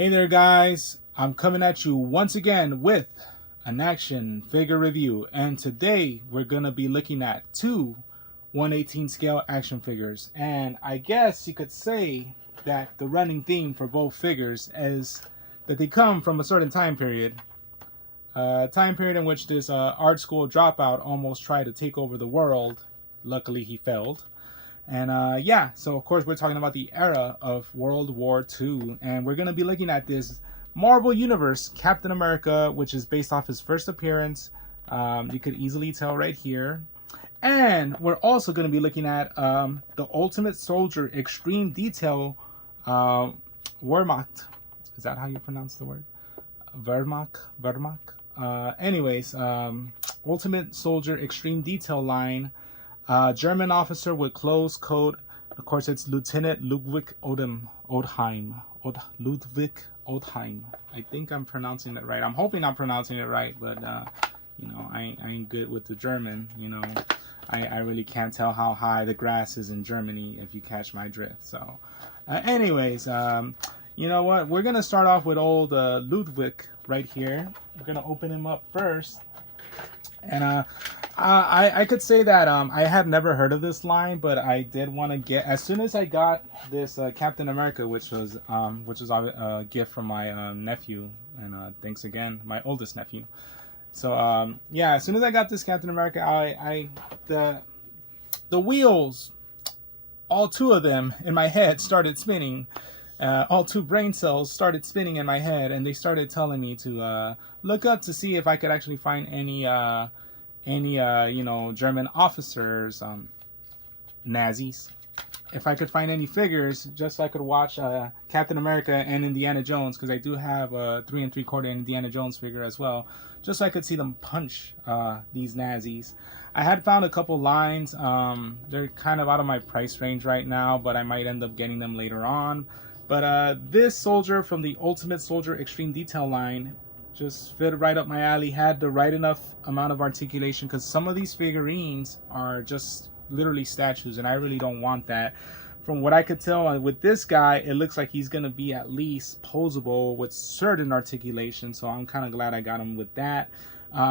Hey there guys, I'm coming at you once again with an action figure review, and today we're going to be looking at two 1/18 scale action figures. And I guess you could say that the running theme for both figures is that they come from a certain time period. Time period in which this art school dropout almost tried to take over the world. Luckily he failed. And yeah, so of course we're talking about the era of World War II, and we're going to be looking at this Marvel Universe Captain America, which is based off his first appearance. You could easily tell right here. And we're also going to be looking at the Ultimate Soldier Extreme Detail Wermacht. Is that how you pronounce the word? Wermacht. Anyways, Ultimate Soldier Extreme Detail line. German officer with close coat. Of course, it's Lieutenant Ludwick Odheim. Ludwick Odheim. I think I'm pronouncing it right. I'm hoping I'm pronouncing it right, but you know, I ain't good with the German. You know, I really can't tell how high the grass is in Germany, if you catch my drift. So, anyways, you know what? We're gonna start off with old Ludwick right here. We're gonna open him up first, and I could say that I had never heard of this line, but I did want to get, as soon as I got this Captain America, which was a gift from my nephew, and thanks again, my oldest nephew. So yeah, as soon as I got this Captain America, the wheels, all two of them in my head started spinning. All two brain cells started spinning in my head, and they started telling me to look up to see if I could actually find any you know, German officers, Nazis. If I could find any figures, just so I could watch Captain America and Indiana Jones, because I do have a 3 3/4 Indiana Jones figure as well, just so I could see them punch these Nazis. I had found a couple lines. They're kind of out of my price range right now, but I might end up getting them later on. But this soldier from the Ultimate Soldier Extreme Detail line just fit right up my alley, had the right enough amount of articulation, because some of these figurines are just literally statues, and I really don't want that. From what I could tell with this guy, it looks like he's going to be at least posable with certain articulation, so I'm kind of glad I got him with that.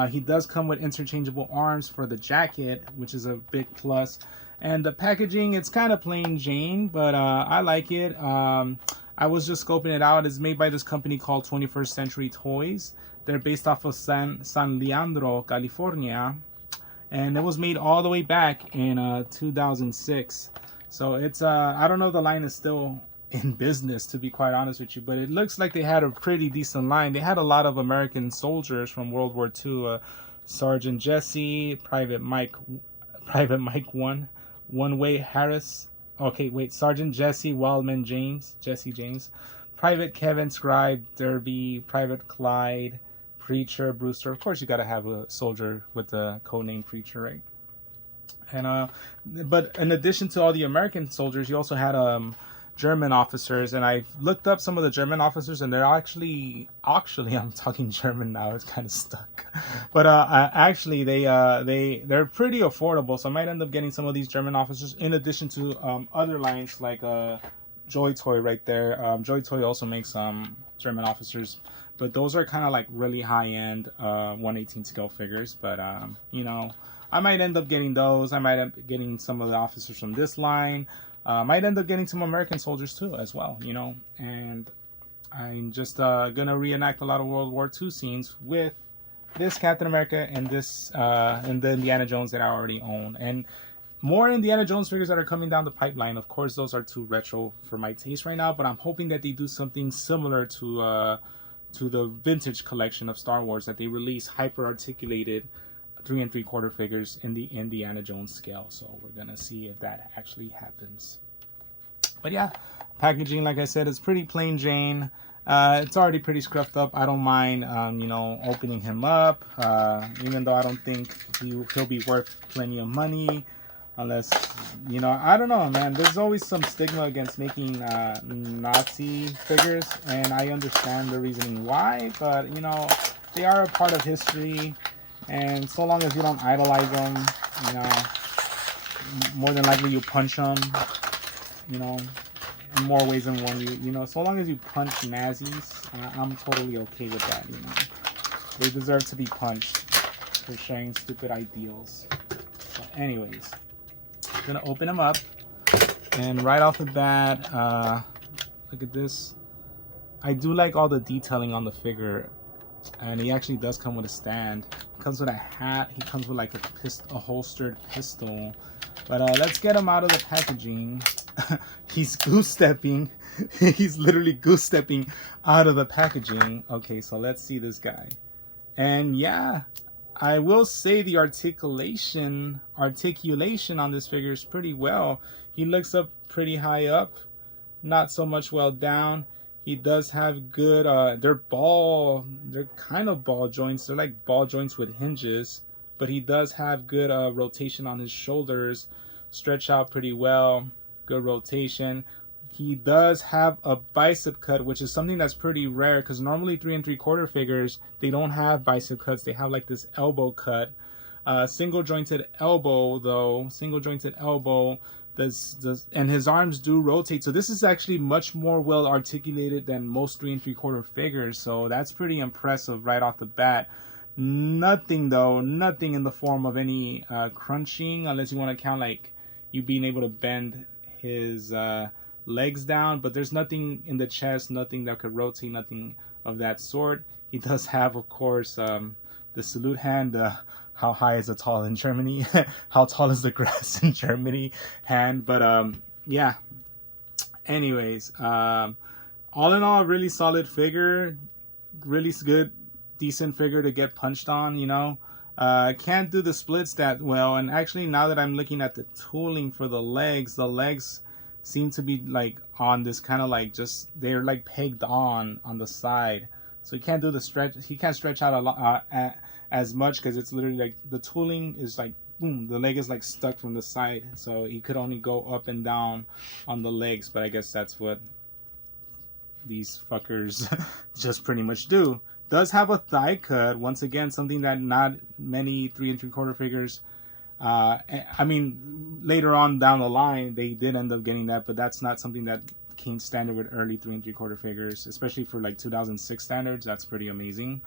He does come with interchangeable arms for the jacket, which is a big plus. And the packaging, it's kind of plain Jane, but I like it. I was just scoping it out. It's made by this company called 21st Century Toys. They're based off of San Leandro, California. And it was made all the way back in 2006. So it's, I don't know if the line is still in business, to be quite honest with you, but it looks like they had a pretty decent line. They had a lot of American soldiers from World War II. Sergeant Jesse, Private Mike 1, One-Way Harris. Okay, wait, Sergeant Jesse Wildman Jesse James, Private Kevin Scribe Derby, Private Clyde, Preacher Brewster. Of course, you got to have a soldier with the codename Preacher, right? And but in addition to all the American soldiers, you also had German officers, and I looked up some of the German officers, and they're actually I'm talking German now, it's kind of stuck, but actually they're pretty affordable, so I might end up getting some of these German officers in addition to other lines like Joy Toy right there. Joy Toy also makes German officers, but those are kind of like really high-end 1/18 scale figures. But you know, I might end up getting those. I might end up getting some of the officers from this line. Might end up getting some American soldiers too as well, you know. And I'm just gonna reenact a lot of World War II scenes with this Captain America and this and the Indiana Jones that I already own, and more Indiana Jones figures that are coming down the pipeline. Of course, those are too retro for my taste right now, but I'm hoping that they do something similar to the vintage collection of Star Wars, that they release hyper articulated 3 3/4 figures in the Indiana Jones scale. So we're gonna see if that actually happens. But yeah, packaging, like I said, is pretty plain Jane. It's already pretty scruffed up. I don't mind, you know, opening him up, even though I don't think he'll be worth plenty of money, unless, you know, I don't know, man. There's always some stigma against making Nazi figures, and I understand the reasoning why, but you know, they are a part of history. And so long as you don't idolize them, you know, more than likely you punch them, you know, more ways than one. You know, so long as you punch Nazis, I'm totally okay with that. You know, they deserve to be punched for sharing stupid ideals. So anyways, I'm gonna open them up, and right off the bat, look at this. I do like all the detailing on the figure, and he actually does come with a stand. He comes with a hat. He comes with like a holstered pistol. But let's get him out of the packaging. He's goose-stepping. He's literally goose-stepping out of the packaging. Okay, so let's see this guy. And yeah, I will say the articulation on this figure is pretty well. He looks up pretty high up, not so much well down. He does have good, they're kind of ball joints. They're like ball joints with hinges, but he does have good rotation on his shoulders, stretch out pretty well, good rotation. He does have a bicep cut, which is something that's pretty rare because normally 3 3/4 figures, they don't have bicep cuts. They have like this elbow cut. Single jointed elbow though, and his arms do rotate. So this is actually much more well articulated than most 3 3/4 figures. So that's pretty impressive right off the bat. Nothing in the form of any crunching, unless you want to count like you being able to bend his legs down. But there's nothing in the chest, nothing that could rotate, nothing of that sort. He does have, of course, the salute hand, how high is the tall in Germany? How tall is the grass in Germany hand? But yeah. Anyways, all in all, really solid figure, really good, decent figure to get punched on. You know, can't do the splits that well. And actually, now that I'm looking at the tooling for the legs seem to be like on this kind of like they're like pegged on the side. So he can't do the stretch. He can't stretch out a lot as much because it's literally like the tooling is like boom. The leg is like stuck from the side, so he could only go up and down on the legs. But I guess that's what these fuckers just pretty much do. Does have a thigh cut. Once again, something that not many 3 3/4 figures. I mean, later on down the line, they did end up getting that, but that's not something that came standard with early 3 3/4 figures, especially for like 2006 standards. That's pretty amazing.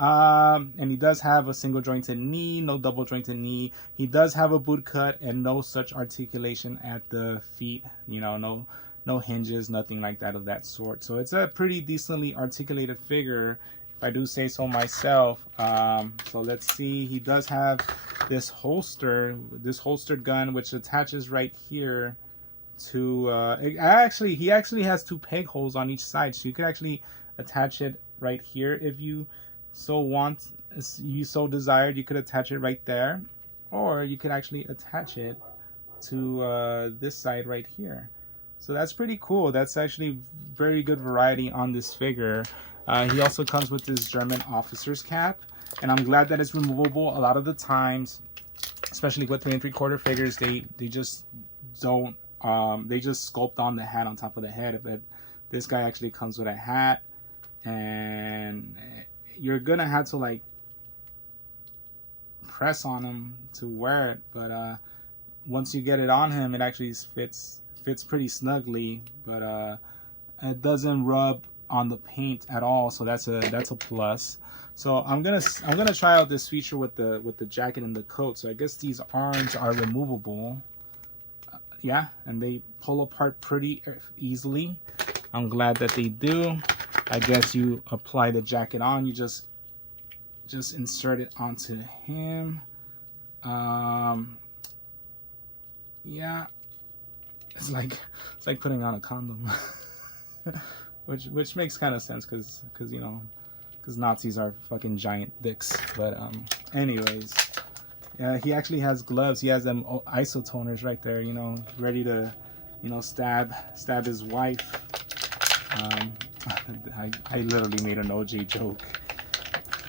And he does have a single jointed knee, no double jointed knee. He does have a boot cut and no such articulation at the feet. You know, no hinges, nothing like that of that sort. So it's a pretty decently articulated figure, if I do say so myself. So let's see. He does have this holstered gun, which attaches right here to he actually has 2 peg holes on each side, so you could actually attach it right here if you so desired. You could attach it right there, or you could actually attach it to this side right here. So that's pretty cool. That's actually very good variety on this figure. He also comes with this German officer's cap, and I'm glad that it's removable. A lot of the times, especially with 3 3/4 figures, they just don't they just sculpt on the hat on top of the head. But this guy actually comes with a hat, and you're gonna have to like press on him to wear it. But once you get it on him, it actually fits pretty snugly. But it doesn't rub on the paint at all, so that's a plus. So I'm gonna try out this feature with the jacket and the coat. So I guess these arms are removable. Yeah, and they pull apart pretty easily. I'm glad that they do. I guess you apply the jacket on, you just insert it onto him. Yeah, it's like putting on a condom. which makes kind of sense because you know, because Nazis are fucking giant dicks. But anyways, yeah, he actually has gloves. He has them isotoners right there, you know, ready to, you know, stab his wife. I literally made an OJ joke.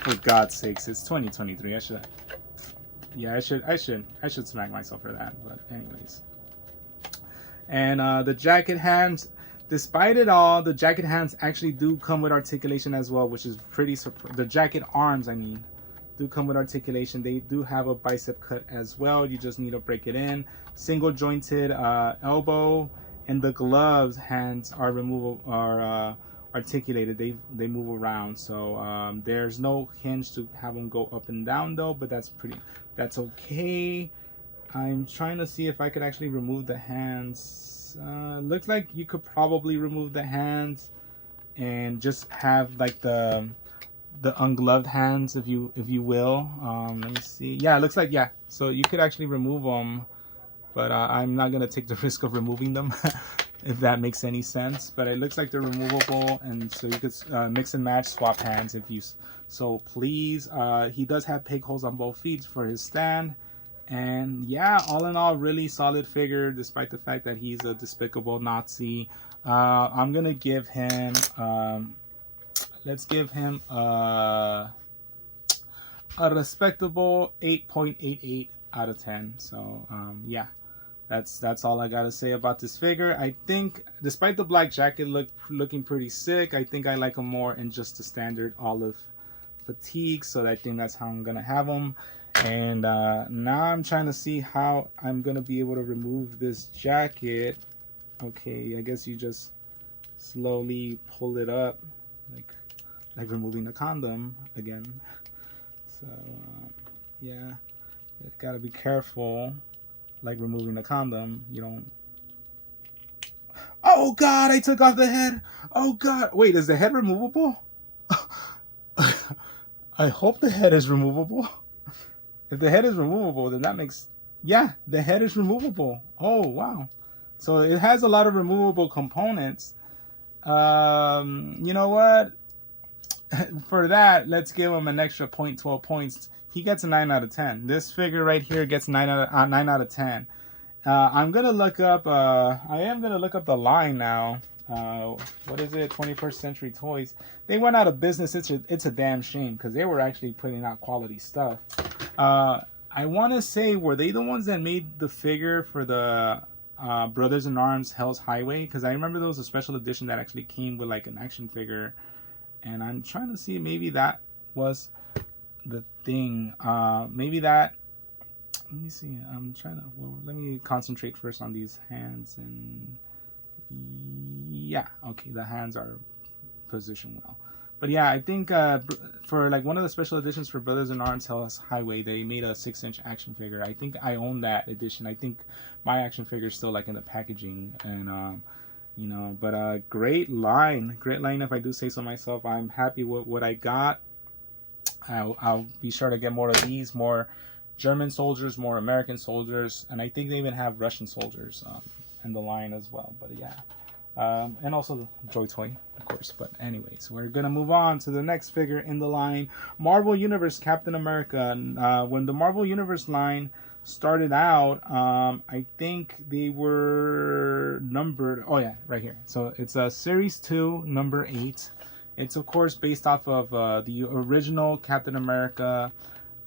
For God's sakes, it's 2023. I should smack myself for that. But anyways, and the jacket hands. Despite it all, the jacket hands actually do come with articulation as well, which is pretty the jacket arms, I mean, do come with articulation. They do have a bicep cut as well. You just need to break it in. Single jointed elbow, and the gloves hands are removable, are articulated. They move around. So there's no hinge to have them go up and down though, but that's okay. I'm trying to see if I could actually remove the hands. Looks like you could probably remove the hands and just have like the ungloved hands, if you will. Let me see. Yeah, it looks like, yeah. So you could actually remove them, but I'm not gonna take the risk of removing them, if that makes any sense. But it looks like they're removable, and so you could mix and match, swap hands if you so please. He does have peg holes on both feet for his stand. And yeah, all in all, really solid figure, despite the fact that he's a despicable Nazi. I'm gonna give him, let's give him a respectable 8.88 out of 10. So yeah, that's all I gotta say about this figure. I think, despite the black jacket looking pretty sick, I think I like him more in just the standard olive fatigue. So I think that's how I'm gonna have him. And now I'm trying to see how I'm gonna be able to remove this jacket. Okay, I guess you just slowly pull it up, like removing the condom again. So yeah, you gotta be careful, like removing the condom. You don't. Oh God, I took off the head. Oh God, wait, is the head removable? I hope the head is removable. If the head is removable, then that makes, yeah, the head is removable. Oh wow, so it has a lot of removable components. You know what? For that, let's give him an extra 0.12 points. He gets a 9 out of 10. This figure right here gets 9 out of 10. I'm gonna look up. I am gonna look up the line now. What is it? 21st Century Toys. They went out of business. It's a damn shame, because they were actually putting out quality stuff. I want to say, were they the ones that made the figure for the Brothers in Arms Hell's Highway? Because I remember there was a special edition that actually came with like an action figure, and I'm trying to see, maybe that was the thing. Maybe that. Let me see. I'm trying to. Well, let me concentrate first on these hands, and yeah, okay, the hands are positioned well. But yeah, I think for like one of the special editions for Brothers in Arms Hell's Highway, they made a 6-inch action figure. I think I own that edition. I think my action figure is still like in the packaging, and you know, but great line if I do say so myself. I'm happy with what I got. I'll be sure to get more of these, more German soldiers, more American soldiers, and I think they even have Russian soldiers in the line as well. But yeah. And also the Joy Toy, of course. But anyways, we're gonna move on to the next figure in the line, Marvel Universe Captain America. When the Marvel Universe line started out, I think they were numbered. Oh yeah, right here. So it's a Series 2, number 8. It's of course based off of the original Captain America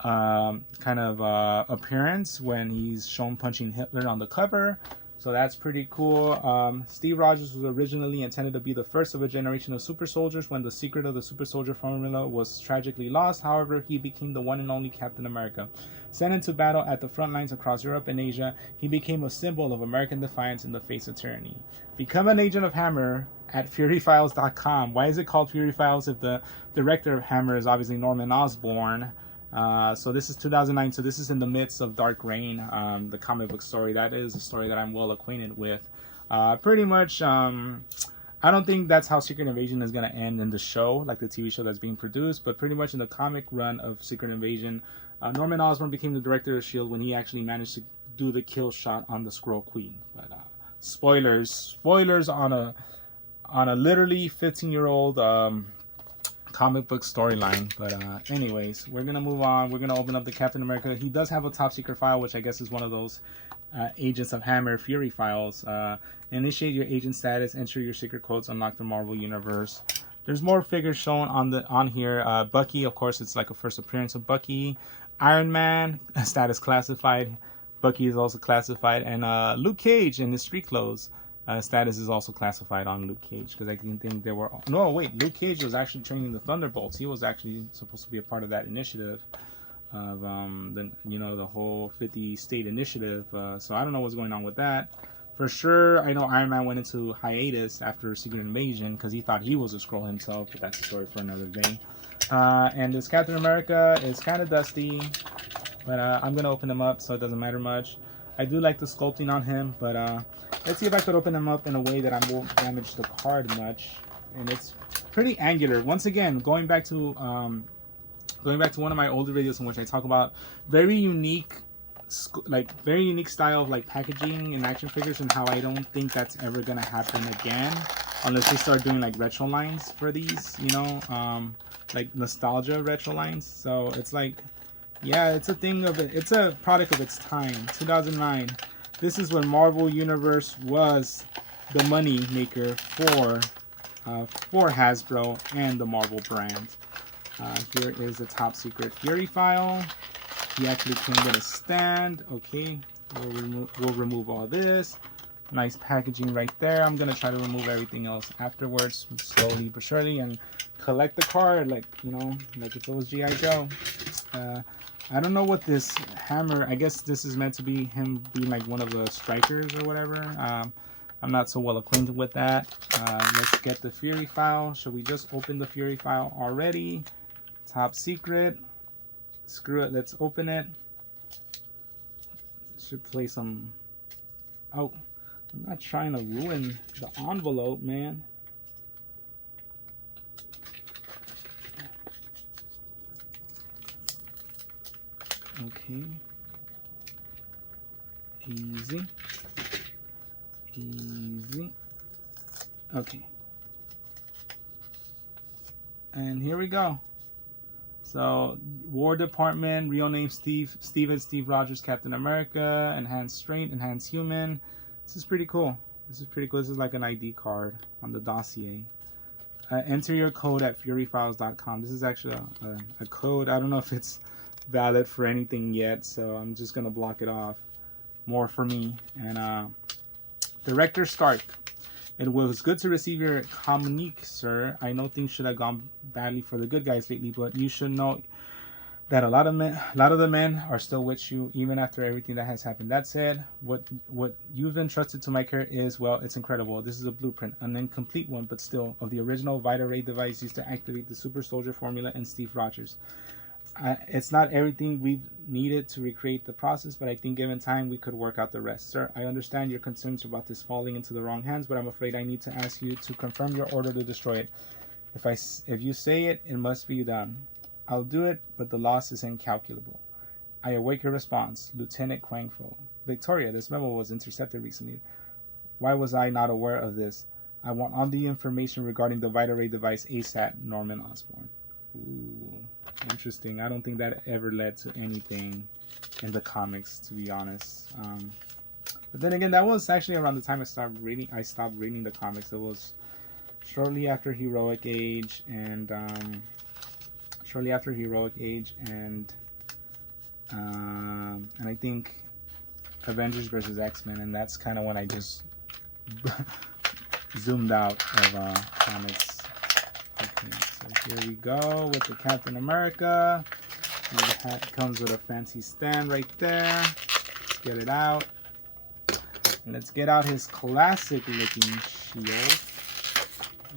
kind of appearance when he's shown punching Hitler on the cover. So that's pretty cool. Steve Rogers was originally intended to be the first of a generation of super soldiers when the secret of the super soldier formula was tragically lost. However, he became the one and only Captain America. Sent into battle at the front lines across Europe and Asia, he became a symbol of American defiance in the face of tyranny. Become an agent of Hammer at FuryFiles.com. Why is it called Fury Files if the director of Hammer is obviously Norman Osborn? So this is 2009, so this is in the midst of Dark Reign, the comic book story. That is a story that I'm well acquainted with. Pretty much, I don't think that's how Secret Invasion is going to end in the show, like the TV show that's being produced, but pretty much in the comic run of Secret Invasion, Norman Osborn became the director of S.H.I.E.L.D. when he actually managed to do the kill shot on the Skrull Queen. But spoilers on a literally 15-year-old comic book storyline. But anyways, we're gonna move on. We're gonna open up the Captain America. He does have a top secret file, which I guess is one of those Agents of Hammer Fury files. Initiate your agent status, enter your secret codes, unlock the Marvel Universe. There's more figures shown on here. Bucky, of course, it's like a first appearance of Bucky. Iron Man, status classified. Bucky is also classified, and Luke Cage in his street clothes. Status is also classified on Luke Cage, because I can think there were... No, wait, Luke Cage was actually training the Thunderbolts. He was actually supposed to be a part of that initiative of the whole 50 state initiative. So I don't know what's going on with that. For sure, I know Iron Man went into hiatus after Secret Invasion because he thought he was a Skrull himself, but that's a story for another day. And this Captain America is kind of dusty, but I'm going to open him up so it doesn't matter much. I do like the sculpting on him, but let's see if I could open him up in a way that I won't damage the card much. And it's pretty angular. Once again, going back to one of my older videos in which I talk about very unique style of like packaging and action figures, and how I don't think that's ever gonna happen again unless they start doing like retro lines for these, you know, like nostalgia retro lines. So it's like, yeah, it's a thing of it. It's a product of its time. 2009. This is when Marvel Universe was the money maker for Hasbro and the Marvel brand. Here is the top secret Fury file. He actually came with a stand. Okay, we'll remove all this. Nice packaging right there. I'm gonna try to remove everything else afterwards, slowly but surely, and collect the card like, you know, like if it was G.I. Joe. I don't know what this hammer. I guess this is meant to be him being like one of the strikers or whatever. I'm not so well acquainted with that. Let's get the Fury file. Should we just open the Fury file already? Top secret. Screw it, let's open it. Should play some... Oh, I'm not trying to ruin the envelope, man. Okay. Easy. Easy. Okay. And here we go. So, War Department, real name Steve Rogers, Captain America, enhanced strength, enhanced human. This is pretty cool. This is pretty cool. This is like an ID card on the dossier. Enter your code at furyfiles.com. This is actually a code. I don't know if it's valid for anything yet, so I'm just going to block it off. More for me. And Director Stark. It was good to receive your communique, sir. I know things should have gone badly for the good guys lately, but you should know that a lot of the men are still with you, even after everything that has happened. That said, what you've entrusted to my care is, well, it's incredible. This is a blueprint, an incomplete one, but still, of the original WWII device used to activate the super soldier formula and Steve Rogers. It's not everything we've needed to recreate the process, but I think given time we could work out the rest. Sir, I understand your concerns about this falling into the wrong hands, but I'm afraid I need to ask you to confirm your order to destroy it. If you say it, it must be done. I'll do it, but the loss is incalculable. I await your response, Lieutenant Quang Fo. Victoria, this memo was intercepted recently. Why was I not aware of this? I want all the information regarding the WWII device ASAP, Norman Osborn. Ooh, interesting. I don't think that ever led to anything in the comics, to be honest. But then again, that was actually around the time I stopped reading the comics. It was shortly after Heroic Age, and I think Avengers versus X-Men, and that's kind of when I just zoomed out of comics. Okay, so here we go with the Captain America. It comes with a fancy stand right there. Let's get it out. And let's get out his classic looking shield.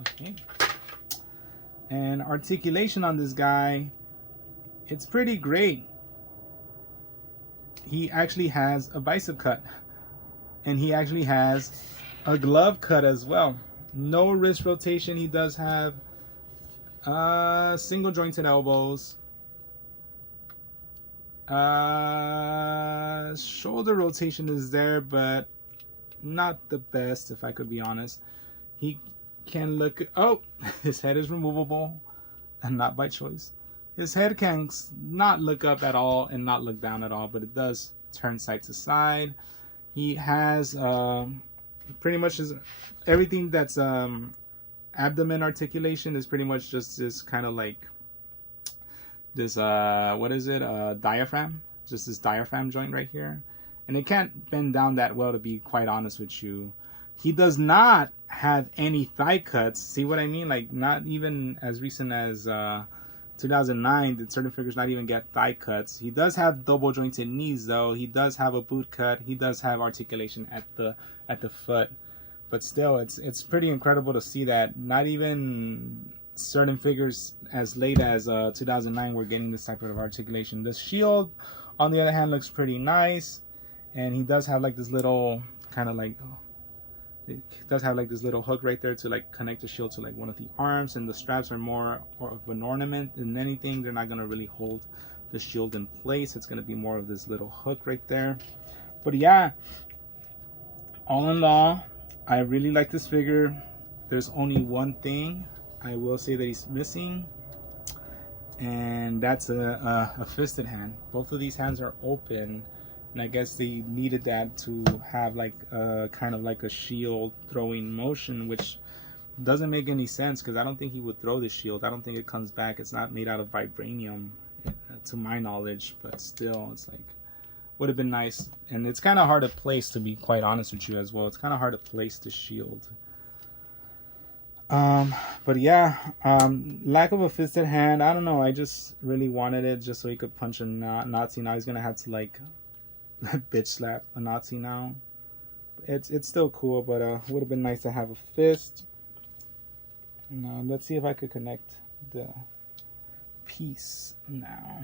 Okay. And articulation on this guy, it's pretty great. He actually has a bicep cut. And he actually has a glove cut as well. No wrist rotation. He does have single jointed elbows. Shoulder rotation is there, but not the best, if I could be honest. He can look... Oh, his head is removable, and not by choice. His head can not look up at all and not look down at all, but it does turn side to side. He has pretty much everything that's abdomen articulation is pretty much just this kind of like this diaphragm, just this diaphragm joint right here, and it can't bend down that well, to be quite honest with you. He does not have any thigh cuts. See what I mean? Like, not even as recent as 2009, did certain figures not even get thigh cuts? He does have double jointed knees though. He does have a boot cut. He does have articulation at the foot. But still, it's pretty incredible to see that not even certain figures as late as 2009 were getting this type of articulation. The shield, on the other hand, looks pretty nice, and he does have like this little kind of like, it does have like this little hook right there to like connect the shield to like one of the arms, and the straps are more of an ornament than anything. They're not gonna really hold the shield in place. It's gonna be more of this little hook right there. But yeah, all in all, I really like this figure. There's only one thing I will say that he's missing, and that's a fisted hand. Both of these hands are open, and I guess they needed that to have like kind of like a shield throwing motion, which doesn't make any sense because I don't think he would throw the shield. I don't think it comes back. It's not made out of vibranium to my knowledge, but still, it's like, would have been nice. And it's kind of hard to place, to be quite honest with you as well. It's kind of hard to place the shield. But yeah, lack of a fisted hand, I don't know, I just really wanted it just so he could punch a Nazi. Now he's gonna have to like bitch slap a Nazi now. It's still cool, but would have been nice to have a fist. And let's see if I could connect the piece now.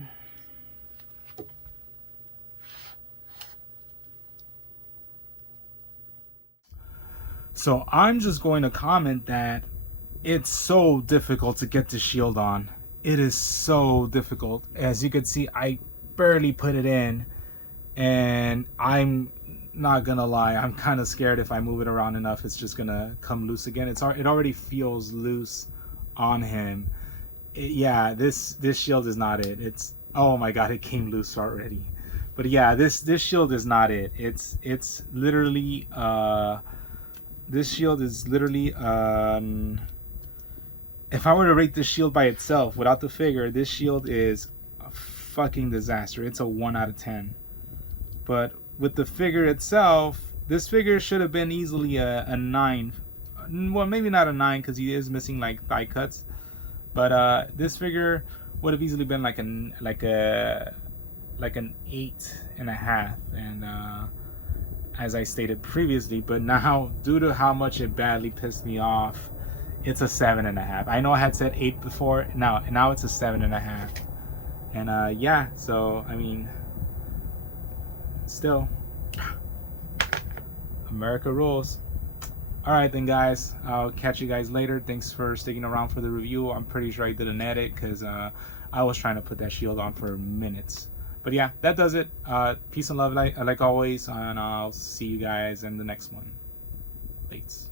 So I'm just going to comment that it's so difficult to get the shield on. It is so difficult. As you can see, I barely put it in, and I'm not gonna lie, I'm kind of scared if I move it around enough it's just gonna come loose again. It already feels loose on him. Yeah, this shield is not it. It's, oh my god, it came loose already. But yeah, this shield is not it. It's literally this shield is literally if I were to rate this shield by itself without the figure, this shield is a fucking disaster. It's a 1 out of 10. But with the figure itself, this figure should have been easily a 9. Well, maybe not a 9 because he is missing like thigh cuts. But this figure would have easily been like an 8.5. And as I stated previously, but now due to how much it badly pissed me off, it's a 7.5. I know I had said 8 before. Now it's a 7.5. And yeah, so I mean, still, America rules. All right then, guys, I'll catch you guys later. Thanks for sticking around for the review. I'm pretty sure I did an edit because I was trying to put that shield on for minutes. But yeah, that does it. Peace and love like always, and I'll see you guys in the next one. Thanks.